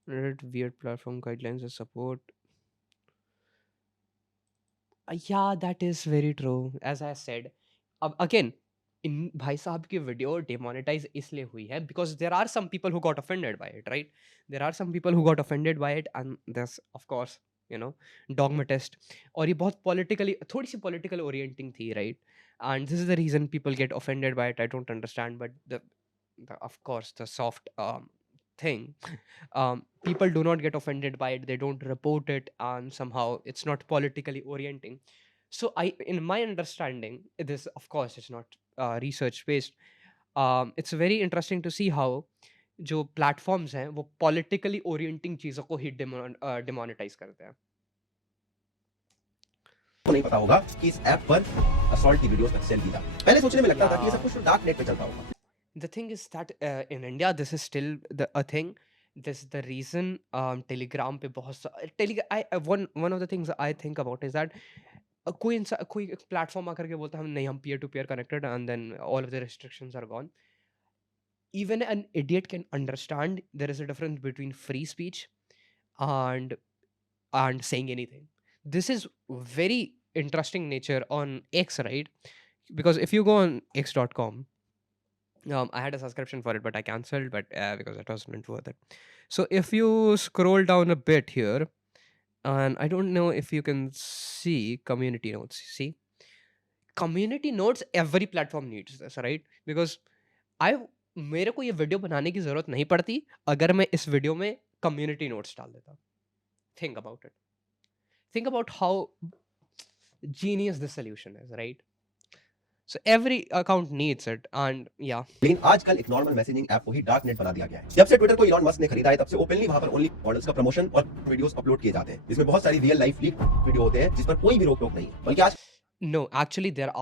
weird platform guidelines and support. Yeah, that is very true. As I said, again, in भाई साहब की video demonetize इसलिए हुई है because there are some people who got offended by it, right? There are some people who got offended by it, and there's of course, you know, dogmatist. और ये बहुत politically थोड़ी सी political orienting थी, right? And this is the reason people get offended by it. I don't understand, but the of course the soft thing, people do not get offended by it, they don't report it, and somehow it's not politically orienting. So I, in my understanding, this of course is not research based. It's very interesting to see how जो platforms हैं वो politically orienting चीज़ों को ही demonetize करते हैं. को नहीं पता होगा कि इस ऐप पर असॉल्ट की वीडियोस तक सेल की जाती है पहले सोचने में लगता था कि ये सब कुछ डार्क नेट पे चलता होगा The thing is that in India this is still a thing. This is the reason Telegram पे बहुत one of the things I think about is that कोई प्लेटफॉर्म आकर के बोलता है हम नहीं, हम peer to peer connected, and then all of the restrictions are gone. Even an idiot can understand there is a difference between free speech and saying anything. This is very interesting nature on X, right? Because if you go on x.com, I had a subscription for it, but I cancelled, but because it wasn't worth it. So if you scroll down a bit here, and I don't know if you can see community notes. See, community notes, every platform needs this, right? Because I मेरे को ये वीडियो बनाने की जरूरत नहीं पड़ती अगर मैं इस वीडियो में कम्युनिटी नोट्स डाल देता. Think about it. Think about how genius this solution is, right? So every account needs it, and yeah. लेकिन आजकल एक नॉर्मल मैसेजिंग ऐप को ही डार्क नेट बना दिया गया है जब से ट्विटर को इलॉन मस्क ने खरीदा है तब से ओपनली वहां पर ओनली मॉडल्स का प्रमोशन और वीडियोस अपलोड किए जाते हैं जिसमें बहुत सारी रियल लाइफ लीक वीडियो होते हैं जिस पर कोई भी रोक टोक नहीं है बल्कि आज No, actually there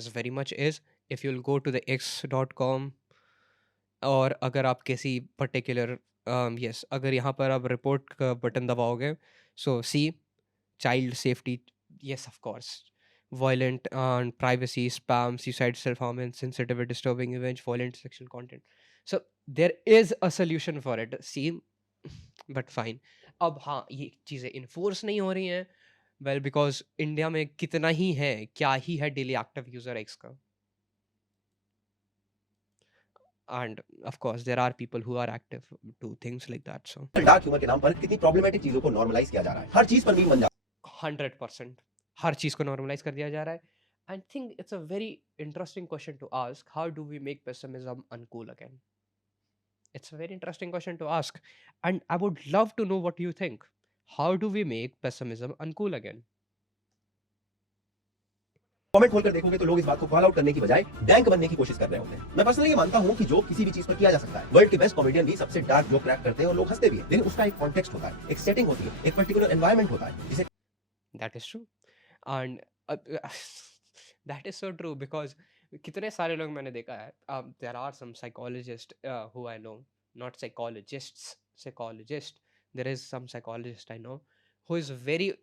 is very much is. If you'll go to the x.com, और अगर आप किसी पर्टिकुलर यस अगर यहाँ पर आप रिपोर्ट का बटन दबाओगे, so see child safety, yes of course, violent and privacy, spam, suicide, self-harm, insensitive, disturbing image, violent sexual content. So there is a solution for it, see, but fine. अब हाँ, ये चीज़ें इन्फोर्स नहीं हो रही हैं, वेल बिकॉज इंडिया में कितना ही है, क्या ही है डेली एक्टिव यूजर एक्स का. And of course there are people who are active do things like that. So dark humour के नाम पर कितनी प्रॉब्लमेटिक चीजों को नॉर्मलाइज किया जा रहा है हर चीज पर मीम बन 100% हर चीज को नॉर्मलाइज कर दिया जा रहा है. I think it's a very interesting question to ask. How do we make pessimism uncool again? It's a very interesting question to ask, and I would love to know what you think. How do we make pessimism uncool again? Comment खोलकर देखोगे तो लोग इस बात को call out करने की बजाय बैंक बनने की कोशिश कर रहे होते हैं मैं पर्सनली ये मानता हूँ कि जोक किसी भी चीज पर किया जा सकता है वर्ल्ड के बेस्ट कॉमेडियन भी सबसे डार्क जोक क्रैक करते हैं और लोग हंसते भी हैं लेकिन उसका एक कॉन्टेक्स्ट होता है एक सेटिंग होती है एक पर्टिकुलर एनवायरनमेंट होता है जिसे That is true, and that is so true because कितने सारे लोग मैंने देखा है. There are some psychologists who I know, not psychologists. Psychologist. There is some psychologist I know who is very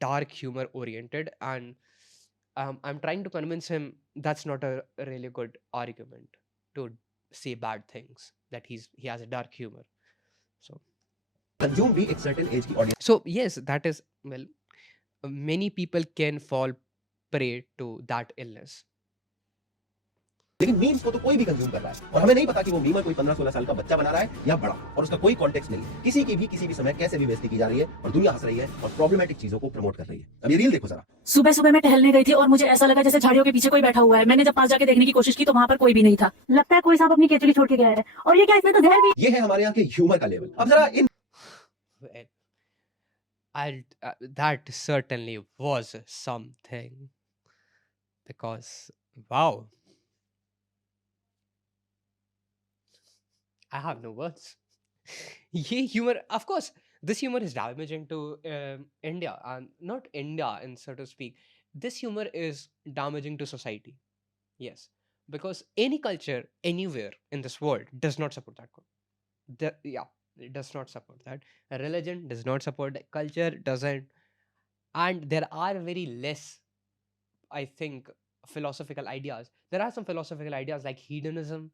dark humor oriented, and I'm trying to convince him that's not a really good argument to say bad things, that he has a dark humor. So consume भी एक certain age की audience so yes, that is, well, many people can fall prey to that illness. लेकिन मीम्स को तो कोई भी कंज्यूम कर रहा है और हमें नहीं पता कि वो मीमर कोई 15-16 साल का बच्चा बना रहा है या बड़ा, और उसका कोई कॉन्टेक्स्ट नहीं है। किसी की भी किसी भी समय कैसे भी बेइज्जती की जा रही है और दुनिया हंस रही है और प्रॉब्लमेटिक चीजों को प्रमोट कर रही है। अब ये रील देखो जरा। सुबह सुबह मैं टहलने गई थी और मुझे ऐसा लगा जैसे झाड़ियों के पीछे कोई बैठा हुआ है। मैंने जब पास जाके देखने की कोशिश की तो वहां पर कोई भी नहीं था। लगता है कोई सांप अपनी केचुली छोड़ के गया है। और ये क्या, इसमें तो जहर भी ये है हमारे यहाँ के ह्यूमर का लेवल। अब जरा इन Well, that certainly was something because wow, I have no words. ये humor, of course, this humor is damaging to India, and not India, in so to speak. This humor is damaging to society. Yes, because any culture anywhere in this world does not support that. Yeah, it does not support that. A religion does not support that. Culture doesn't, and there are very less, I think, philosophical ideas. There are some philosophical ideas like hedonism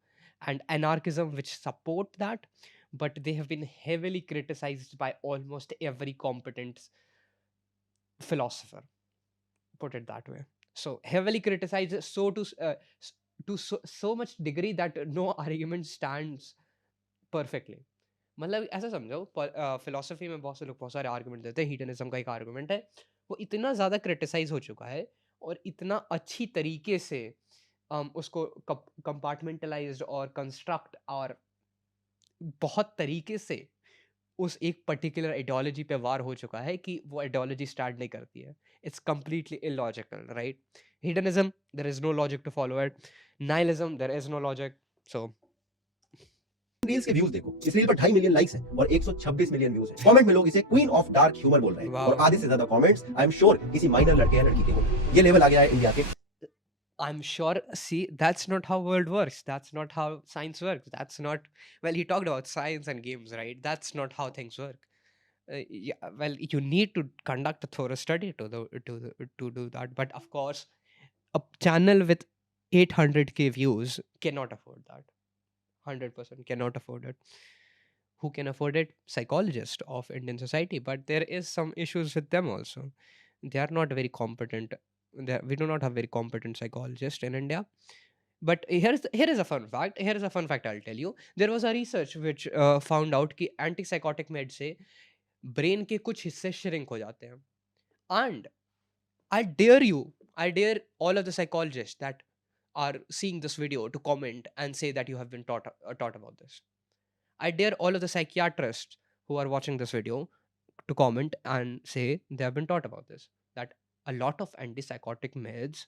and anarchism which support that, but they have been heavily criticized by almost every competent philosopher. Put it that way. So heavily criticized, so to so much degree that no argument stands perfectly. मतलब ऐसा समझो, फिलोसफी में बहुत से लोग बहुत सारे आर्गुमेंट देते हैं। हीडनिज्म का एक आर्गुमेंट है, वो इतना ज़्यादा क्रिटिसाइज हो चुका है और इतना अच्छी तरीके से उसको कंपार्टमेंटलाइज्ड और कंस्ट्रक्ट और बहुत तरीके से उस एक पर्टिकुलर आइडियोलॉजी पे वार हो चुका है कि वो आइडियोलॉजी स्टार्ट नहीं करती है। It's completely illogical, right? Hedonism, there is no logic to follow it. Nihilism, there is no logic. So reels के व्यूज देखो। इस रील पर 2.5 मिलियन लाइक्स हैं और 126 मिलियन व्यूज हैं। कमेंट में लोग इसे क्वीन ऑफ डार्क ह्यूमर बोल रहे हैं Wow. और आधे से ज्यादा कमेंट्स आई एम श्योर किसी माइनर लड़के या लड़की के होंगे। ये लेवल आ गया है इंडिया के। I'm sure, see, that's not how world works. That's not how science works. That's not, well, he talked about science and games, right? That's not how things work. Yeah, well, you need to conduct a thorough study to do that. But of course, a channel with 800K views cannot afford that. 100% cannot afford it. Who can afford it? Psychologists of Indian society. But there is some issues with them also. They are not very competent. We do not have very competent psychologists in India. But here is a fun fact. Here is a fun fact I'll tell you. There was a research which found out कि antipsychotic meds से brain के कुछ हिस्से shrink हो जाते हैं. And I dare you, I dare all of the psychologists that are seeing this video to comment and say that you have been taught about this. I dare all of the psychiatrists who are watching this video to comment and say they have been taught about this. That a lot of antipsychotic meds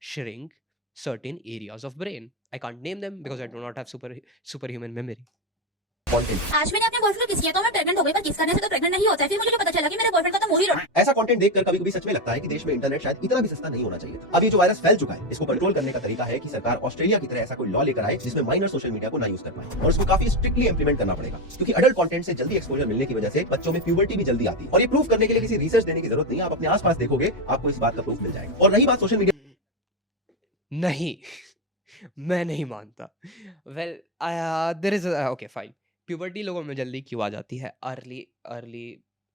shrink certain areas of brain. I can't name them because I do not have superhuman memory. Content आज मैंने अपने बॉयफ्रेंड को किस किया तो मैं प्रेग्नेंट हो गई, पर किस करने से तो प्रेग्नेंट नहीं होता है। फिर मुझे पता चला कि मेरे बॉयफ्रेंड का तो मुंह ही रोड़ा। ऐसा कंटेंट देखकर कभी-कभी सच में लगता है कि देश में इंटरनेट शायद इतना भी सस्ता नहीं होना चाहिए। अब ये जो वायरस फैल चुका है, इसको कंट्रोल करने का तरीका है कि सरकार ऑस्ट्रेलिया की तरह ऐसा कोई लॉ लेकर आए जिसमें माइनर सोशल मीडिया को ना यूज कर पाए और इसको काफी स्ट्रिक्टली इंप्लीमेंट करना पड़ेगा, क्योंकि अडल्ट कंटेंट से जल्दी एक्सपोजर मिलने की वजह से बच्चों में प्यूबर्टी भी जल्दी आती है। और ये प्रूफ करने के लिए किसी रिसर्च देने की जरूरत नहीं है, आप अपने आसपास देखोगे आपको इस बात का प्रूफ मिल जाएगा। और रही बात सोशल मीडिया नहीं, मैं नहीं मानता। Well, there is okay fine. Puberty लोगों में जल्दी क्यों आ जाती है? अर्ली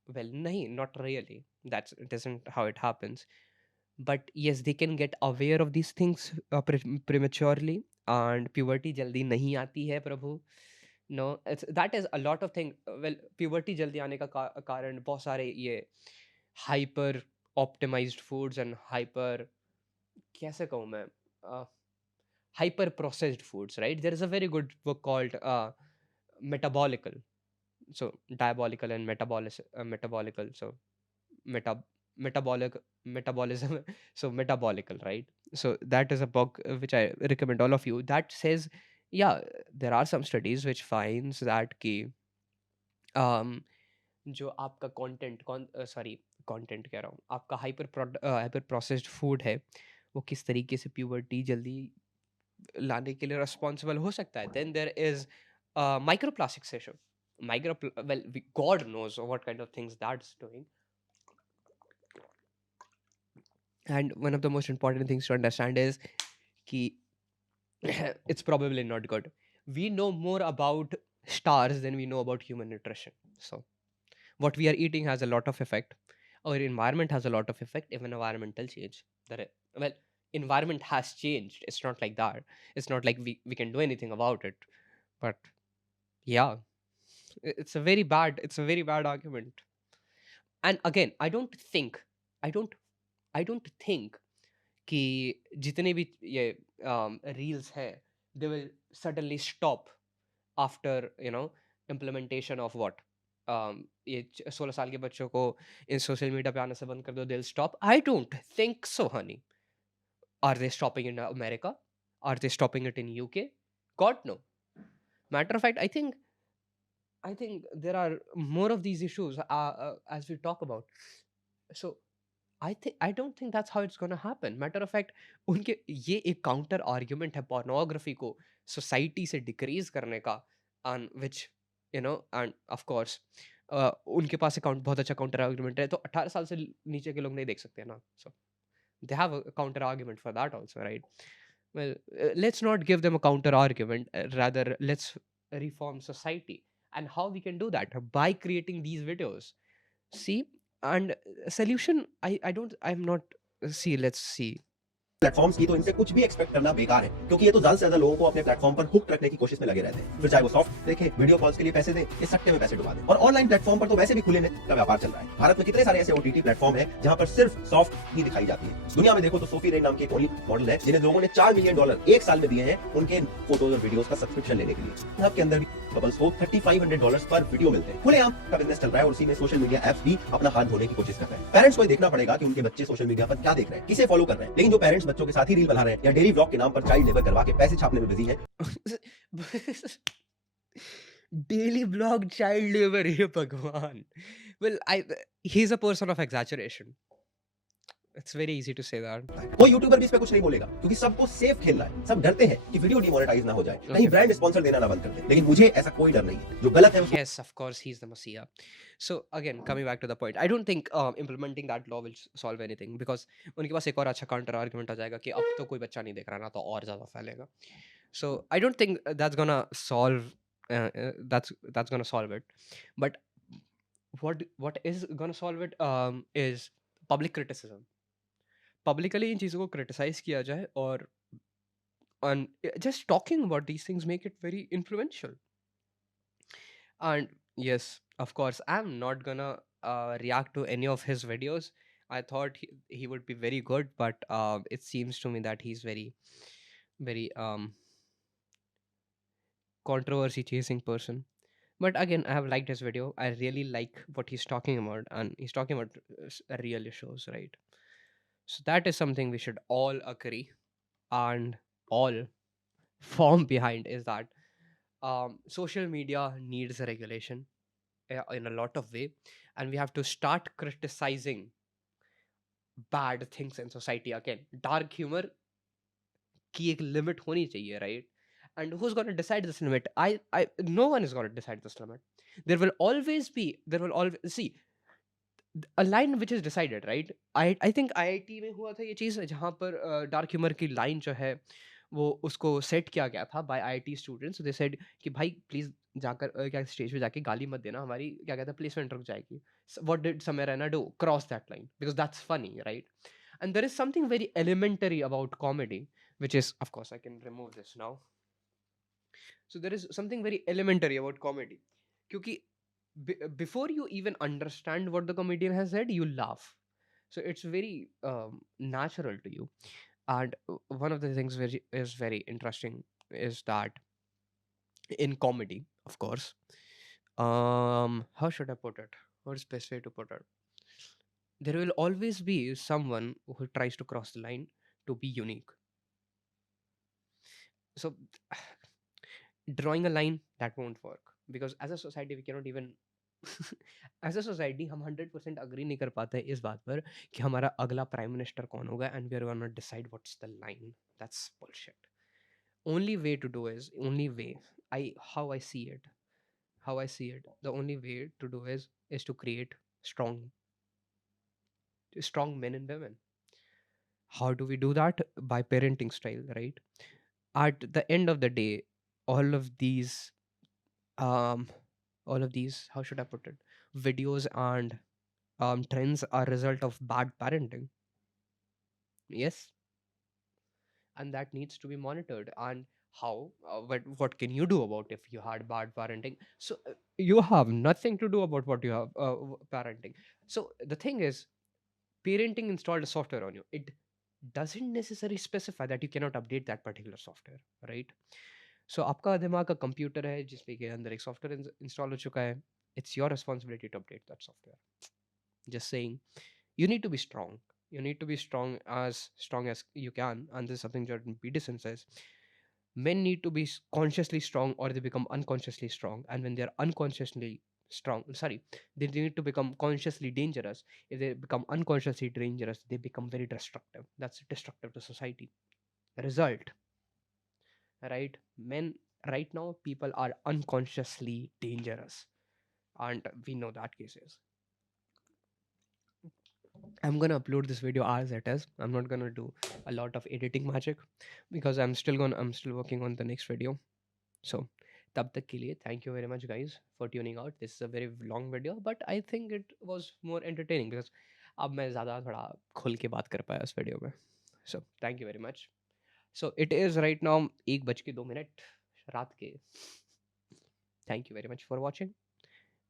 वेल नहीं, not really, that's it isn't how it happens, but yes, they can get aware of these things prematurely, and puberty जल्दी नहीं आती है प्रभु। No, that is a lot of thing. Well, puberty जल्दी आने का कारण बहुत सारे ये hyper optimized foods and कैसे कहूँ मैं, hyper processed foods, right? There is a very good book called Metabolical. So diabolical and metabolical. So metabolism. So metabolical, right? So that is a book which I recommend all of you. That says, yeah, there are some studies which finds that कि um, जो आपका कंटेंट कह रहा हूँ, आपका hyper processed food है, वो किस तरीके से प्यूबर्टी जल्दी लाने के लिए रिस्पॉन्सिबल हो सकता है। Then there is microplastics issue. God knows what kind of things that's doing. And one of the most important things to understand is कि it's probably not good. We know more about stars than we know about human nutrition. So what we are eating has a lot of effect. Our environment has a lot of effect, even environmental change. Well, environment has changed. It's not like that. It's not like we can do anything about it. But yeah, it's a very bad argument. And again, I don't I don't think कि जितने भी ये रील्स है they will suddenly stop after implementation of what ये 16 साल के बच्चों को इन सोशल मीडिया पे आने से बंद कर दो, they'll stop. I don't think so, honey. Are they stopping in America? Are they stopping it in UK? God no. Matter of fact, I think there are more of these issues as we talk about. So I don't think that's how it's gonna happen. Matter of fact, उनके ये एक counter argument है pornography को society से decrease करने का, and which and of course उनके पास account बहुत अच्छा counter argument है, तो 18 साल से नीचे के लोग नहीं देख सकते ना. So they have a counter argument for that also, right? Well, let's not give them a counter argument. Rather, let's reform society. And how we can do that? By creating these videos. See, and solution, I'm not, see, let's see. Platforms की, तो इनसे कुछ भी एक्सपेक्ट करना बेकार है, क्योंकि ये तो ज्यादा से ज्यादा लोगों को अपने प्लेटफॉर्म पर हुक रखने की कोशिश में लगे रहते हैं। फिर चाहे वो सॉफ्ट देखें, वीडियो कॉल्स के लिए पैसे दें, इस सट्टे में पैसे डुबा दें। और ऑनलाइन प्लेटफॉर्म पर तो वैसे भी खुले में का व्यापार चल रहा है। भारत में कितने सारे ऐसे ओटीटी प्लेटफॉर्म है जहां पर सिर्फ सॉफ्ट ही दिखाई जाती है। दुनिया में देखो तो सोफी रेन नाम की एक ओनली मॉडल है जिन्हें लोगों ने $4 मिलियन एक साल में दिए हैं उनके फोटोज और वीडियोस का सब्सक्रिप्शन लेने के लिए। आपके अंदर भी कपल्स को $3,500 पर वीडियो मिलते हैं। खुलेआम का बिजनेस चल रहा है और उसी में सोशल मीडिया एप्स भी अपना हाथ धोने की कोशिश कर रहे हैं। पेरेंट्स को देखना पड़ेगा कि उनके बच्चे सोशल मीडिया पर क्या देख रहे हैं, किसे फॉलो कर रहे हैं। लेकिन जो पेरेंट्स बच्चों के साथ ही रील बना रहे हैं या डेली व्लॉग के नाम पर चाइल्ड लेबर करवा के पैसे छापने में बिजी हैं, Daily blog child labor, हे भगवान. Well, he's a person of exaggeration. It's very easy to say that. कोई यूट्यूबर भी इस पे कुछ नहीं बोलेगा क्योंकि सबको सेफ खेल रहा है। सब डरते हैं कि वीडियो डिमोनेटाइज ना हो जाए, कहीं ब्रांड स्पॉन्सर देना ना बंद कर दे। लेकिन मुझे ऐसा कोई डर नहीं है। जो गलत है उसको Yes, of course, he's the Messiah. So again, coming back to the point, I don't think implementing that law will solve anything, because उनके पास एक और अच्छा counter argument आ जाएगा कि अब तो कोई बच्चा नहीं देख रहा ना, तो और ज़्यादा फैलेगा. So I don't think that's gonna solve that's gonna solve it. But what is gonna solve it is public criticism. Publicly इन चीज़ों को criticize किया जाए, और just talking about these things make it very influential. And yes, of course, I'm not gonna react to any of his videos. I thought he would be very good, but it seems to me that he's very controversy chasing person. But again, I have liked his video. I really like what he's talking about, and he's talking about real issues, right? So that is something we should all agree and all form behind, is that social media needs a regulation in a lot of way, and we have to start criticizing bad things in society. Again, dark humor की एक लिमिट होनी चाहिए, right? And who's going to decide this limit? I No one is going to decide this limit. There will always see a line which is decided, right? I think IIT में हुआ था ये चीज़, जहाँ पर डार्क ह्यूमर की लाइन जो है वो उसको सेट किया गया था by IIT students. They said कि भाई प्लीज जाकर क्या स्टेज पे जाके गाली मत देना, हमारी क्या कहते हैं प्लेसमेंट रुक जाएगी. व्हाट डिड समय Raina do? Cross that line, because that's funny, right? And there is something very elementary about comedy, which is, of course, I can remove this now. So there is something very elementary about comedy, क्योंकि before you even understand what the comedian has said, you laugh. So it's very natural to you. And one of the things which is very interesting is that in comedy, of course, how should I put it? What is the best way to put it? There will always be someone who tries to cross the line to be unique. So drawing a line, that won't work, because as a society we cannot even as a society हम 100% agree नहीं कर पाते इस बात पर कि हमारा अगला प्राइम मिनिस्टर कौन होगा, and we are gonna decide what's the line. That's bullshit. Only way to do is, only way, how I see it, the only way to do is to create strong men and women. How do we do that? By parenting style, right? At the end of the day, all of these how should I put it, videos and trends are result of bad parenting. Yes, and that needs to be monitored. And how what can you do about if you had bad parenting? So you have nothing to do about what you have parenting. So the thing is, parenting installed a software on you. It doesn't necessarily specify that you cannot update that particular software, right? So आपका दिमाग का कंप्यूटर है जिसपे के अंदर एक software install हो चुका है. It's your responsibility to update that software. Just saying, you need to be strong. You need to be strong as you can. And this is something Jordan Peterson says. Men need to be consciously strong, or they become unconsciously strong. And when they are unconsciously strong, sorry, they need to become consciously dangerous. If they become unconsciously dangerous, they become very destructive. That's destructive to society. Result, right? Men right now, people are unconsciously dangerous, and we know that cases. I'm gonna upload this video as it is. I'm not gonna do a lot of editing magic because I'm still working on the next video. So tab tak ke liye, thank you very much guys for tuning out. This is a very long video, but I think it was more entertaining because अब मैं ज़्यादा थोड़ा खुल के बात कर पाया इस वीडियो में. So thank you very much. So it is right now 1:02 रात के. Thank you very much for watching.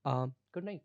Good night.